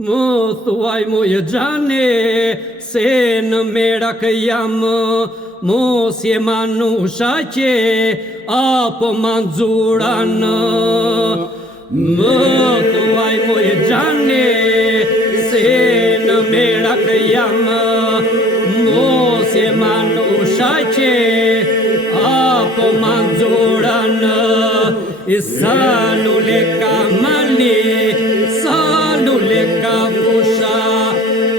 Më thuaj mu e gjane, se në merak jam, mos je manusha që, apo manzuran. Më thuaj mu e gjane, se në merak jam, mos je manusha që, apo manzuran. Sa lule ka mali, lule ka fusha,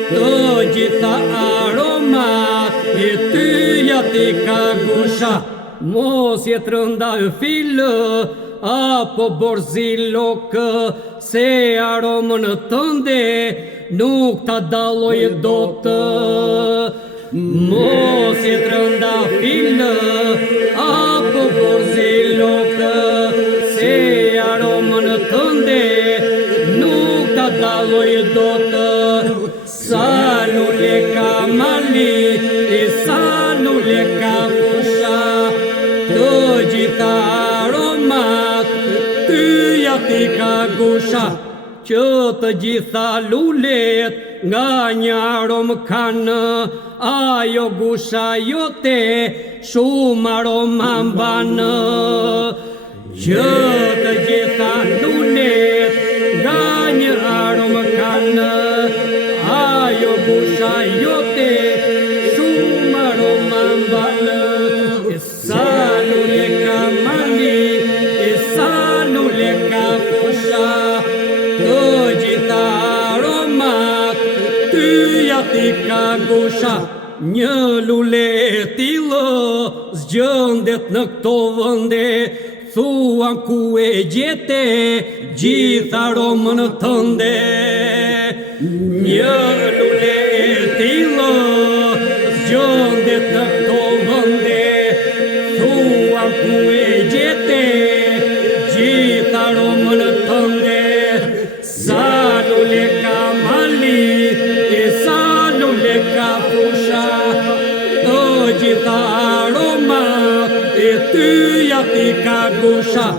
të gjitha aromat e tyja ti ka gusha. Mos jetë rënda e filë, apo borzilokë, se aromën tënde nuk ta daloj dotë. Mos jetë rënda filë, apo borzilokë, se aromën tënde nuk ta daloj dotë. Sa lule ka mali, sa lule ka fusha, të gjitha aromat tyja ti ka gusha. Që të gjitha lulet nga një arom kanë, ajo gusha jote shumë aroma mbanë. Që të gjitha lulet nga një arom kanë, ajo gusha jote shumë aroma mbanë. Sa lule ka mali, sa lule ka fusha, të gjitha aromat tyja ti ka gusha. Një lule e tillë zgjendet në këto vende, thuan ku e gjete gjitha aromën tënde. Një lule e tillë zgjendet në këto vende, thuan ku e gjete gjitha aromën tënde. Sa lule ka mali, sa lule ka fusha, të gjitha aromat e tyja ti ka gusha.